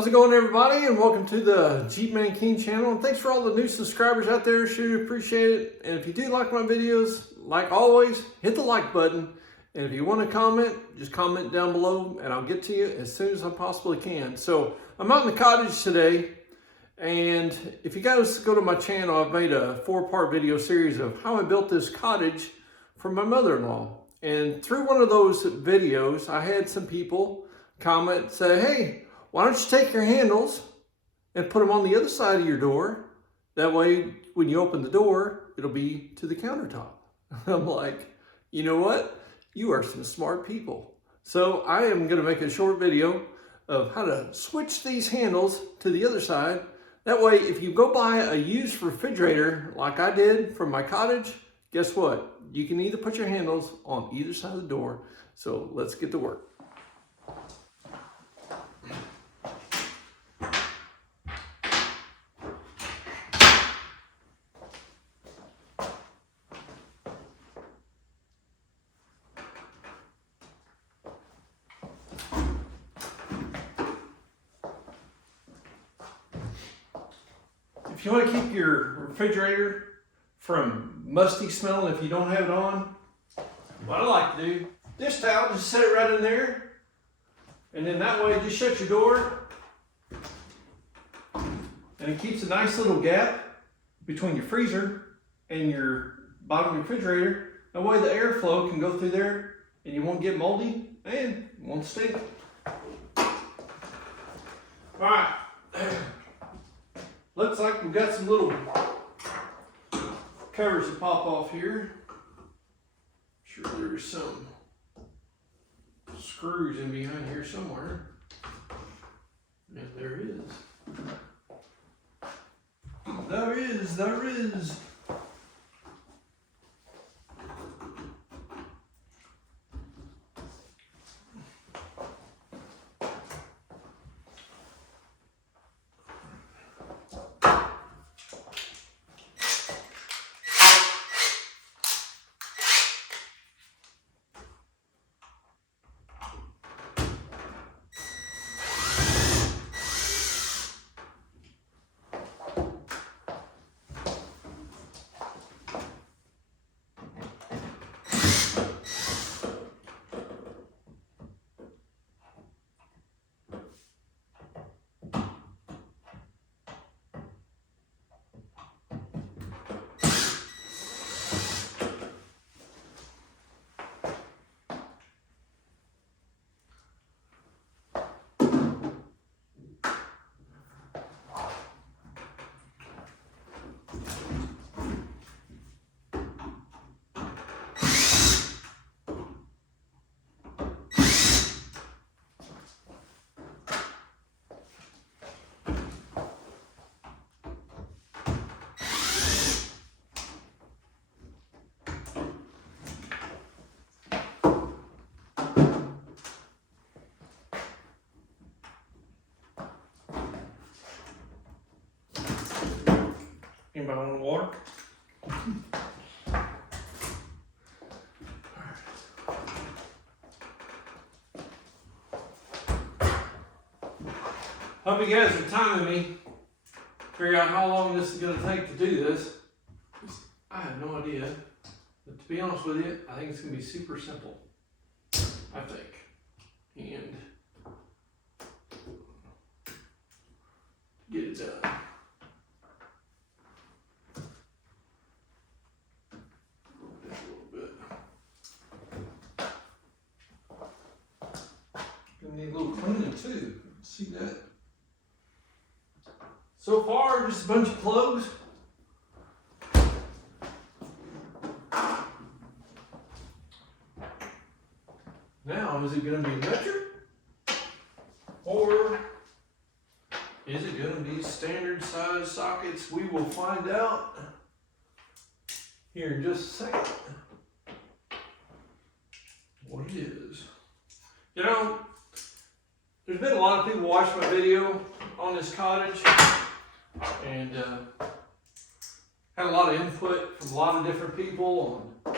How's it going, everybody, and welcome to the Jeep Man King channel, and thanks for all the new subscribers out there. Sure appreciate it. And if you do like my videos, like always, hit the like button, and if you want to comment, just comment down below and I'll get to you as soon as I possibly can. So I'm out in the cottage today, and if you guys go to my channel, I've made a 4-part video series of how I built this cottage for my mother-in-law. And through one of those videos, I had some people comment, say, hey, why don't you take your handles and put them on the other side of your door? That way, when you open the door, it'll be to the countertop. I'm like, you know what? You are some smart people. So I am gonna make a short video of how to switch these handles to the other side. That way, if you go buy a used refrigerator like I did from my cottage, guess what? You can either put your handles on either side of the door. So let's get to work. If you want to keep your refrigerator from musty smelling if you don't have it on, what I like to do, this towel, just set it right in there, and then that way just shut your door, and it keeps a nice little gap between your freezer and your bottom refrigerator. That way the airflow can go through there and you won't get moldy and won't stink. All right. Looks like we've got some little covers to pop off here. Sure there's some screws in behind here somewhere. And there is. There is. Anybody want water? Hope you guys are timing me. Figure out how long this is going to take to do this. I have no idea. But to be honest with you, I think it's going to be super simple. I think. And get it done. Need a little cleaning too. See that? So far, just a bunch of plugs. Now, is it going to be metric? Or is it going to be standard size sockets? We will find out here in just a second what it is. You know, there's been a lot of people watch my video on this cottage, and had a lot of input from a lot of different people on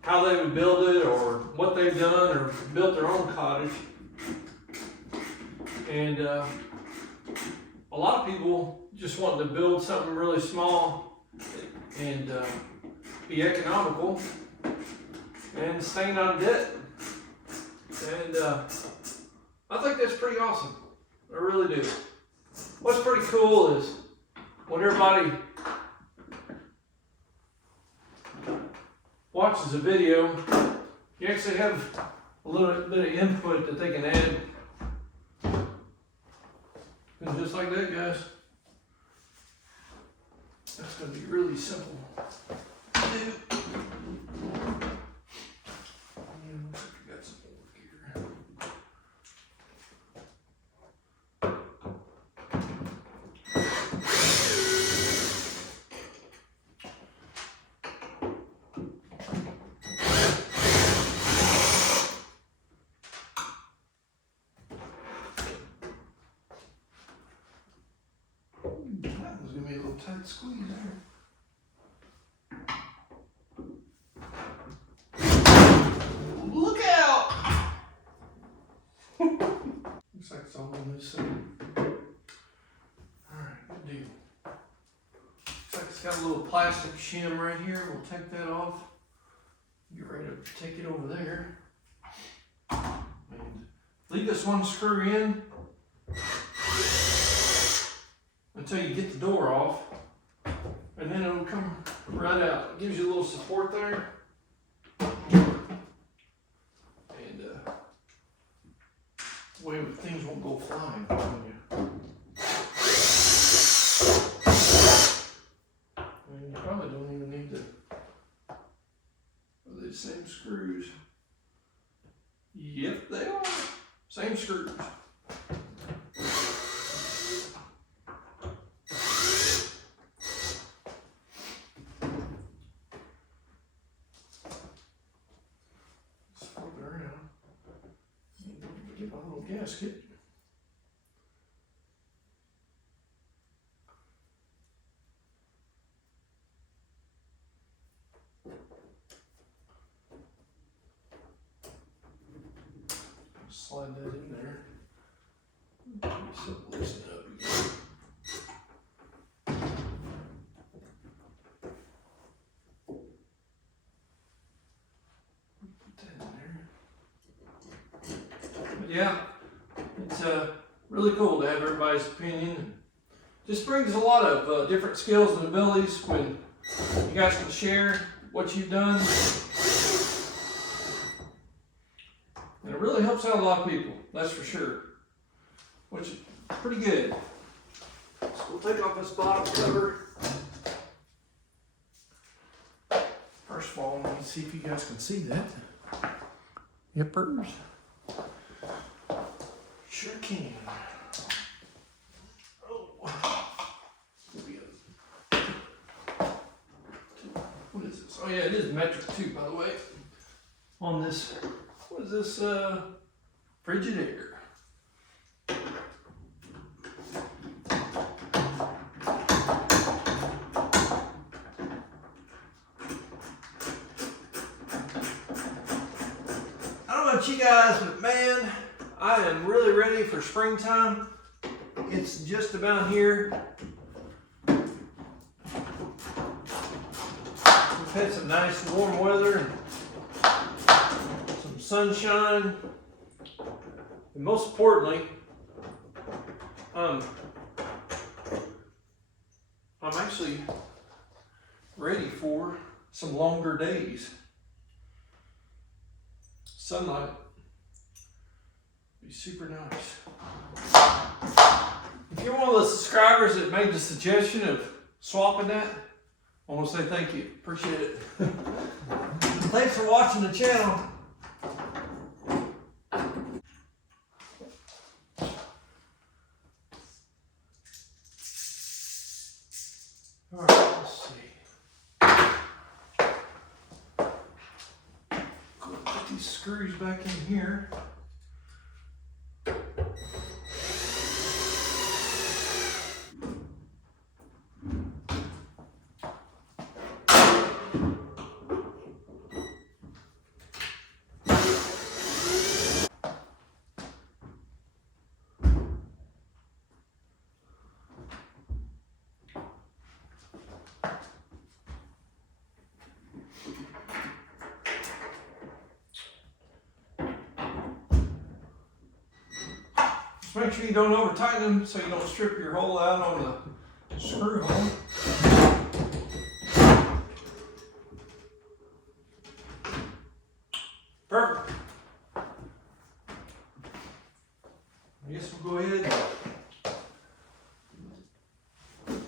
how they would build it or what they've done or built their own cottage. And a lot of people just want to build something really small and be economical and staying out of debt. And I think that's pretty awesome. I really do. What's pretty cool is when everybody watches a video, you actually have a little bit of input that they can add. And just like that, guys, that's going to be really simple to do. That was going to be a little tight squeeze there. Look out! Looks like it's all on this side. Alright, good deal. Looks like it's got a little plastic shim right here. We'll take that off. Get ready to take it over there. And leave this one screw in until you get the door off, and then it'll come right out. It gives you a little support there, and way things won't go flying on you. And you probably don't even need these same screws. Yep, they are. Same screws. Get my little gasket. Slide that in there. So loosen it up again. Put that in there. But yeah, it's really cool to have everybody's opinion. Just brings a lot of different skills and abilities when you guys can share what you've done. And it really helps out a lot of people, that's for sure. Which is pretty good. So we'll take off this bottom cover. First of all, let me see if you guys can see that. Yippers. Sure can. Oh. What is this? Oh yeah, it is metric too, by the way. On this, what is this? Frigidaire. I don't know about you guys, but man, I am really ready for springtime. It's just about here. We've had some nice warm weather and some sunshine. And most importantly, I'm actually ready for some longer days. Sunlight be super nice. If you're one of the subscribers that made the suggestion of swapping that, I want to say thank you. Appreciate it. Thanks for watching the channel. All right, let's see. Go put these screws back in here. Just make sure you don't over tighten them so you don't strip your hole out on the screw hole. Perfect. I guess we'll go ahead and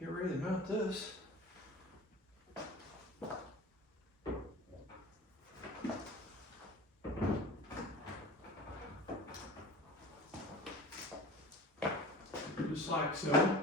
get ready to mount this. Just like so.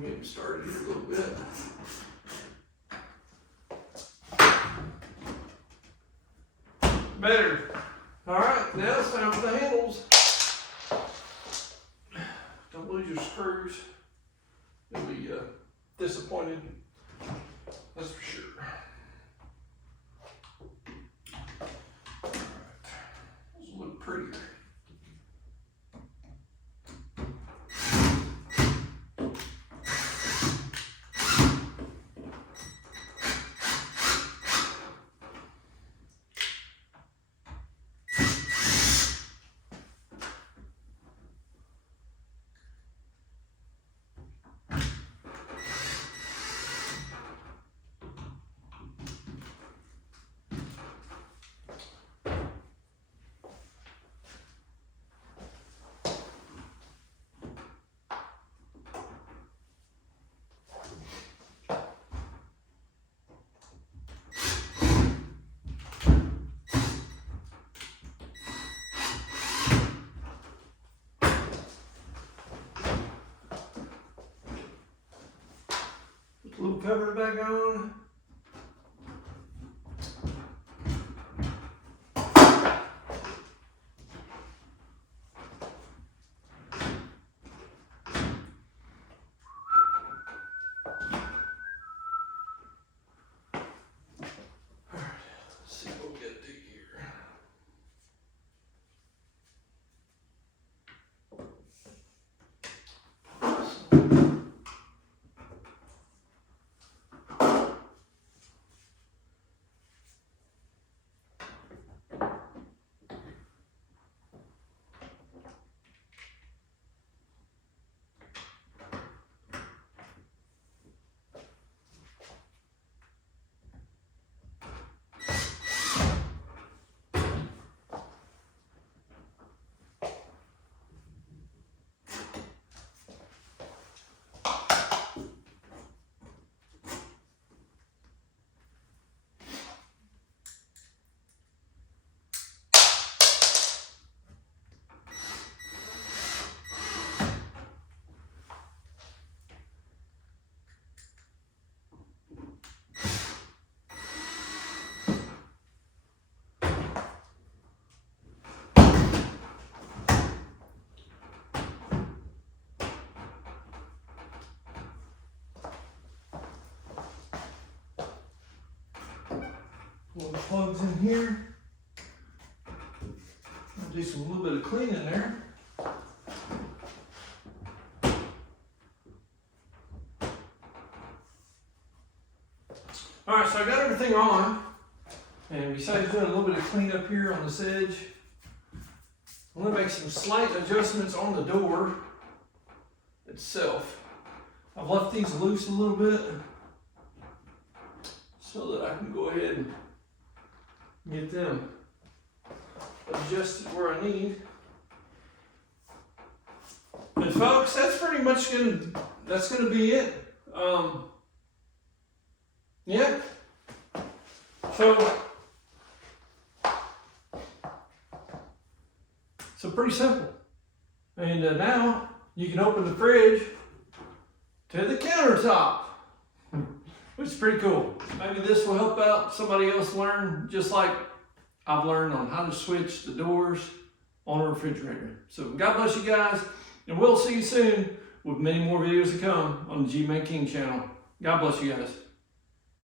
Get him started here a little bit. Better. All right, now it's time for the handles. Don't lose your screws. You'll be disappointed. That's for sure. All right, those will look prettier. Little cover back on. Pull the plugs in here. I'll do some little bit of cleaning there. All right, so I got everything on, and besides doing a little bit of cleanup here on this edge, I'm going to make some slight adjustments on the door itself. I've left these loose a little bit so that I can go ahead and get them adjusted where I need. And folks, that's pretty much gonna be it. Yeah. So pretty simple. And now you can open the fridge to the countertop, which is pretty cool. Maybe this will help out somebody else learn, just like I've learned on how to switch the doors on a refrigerator. So God bless you guys, and we'll see you soon with many more videos to come on the G-Man King channel. God bless you guys.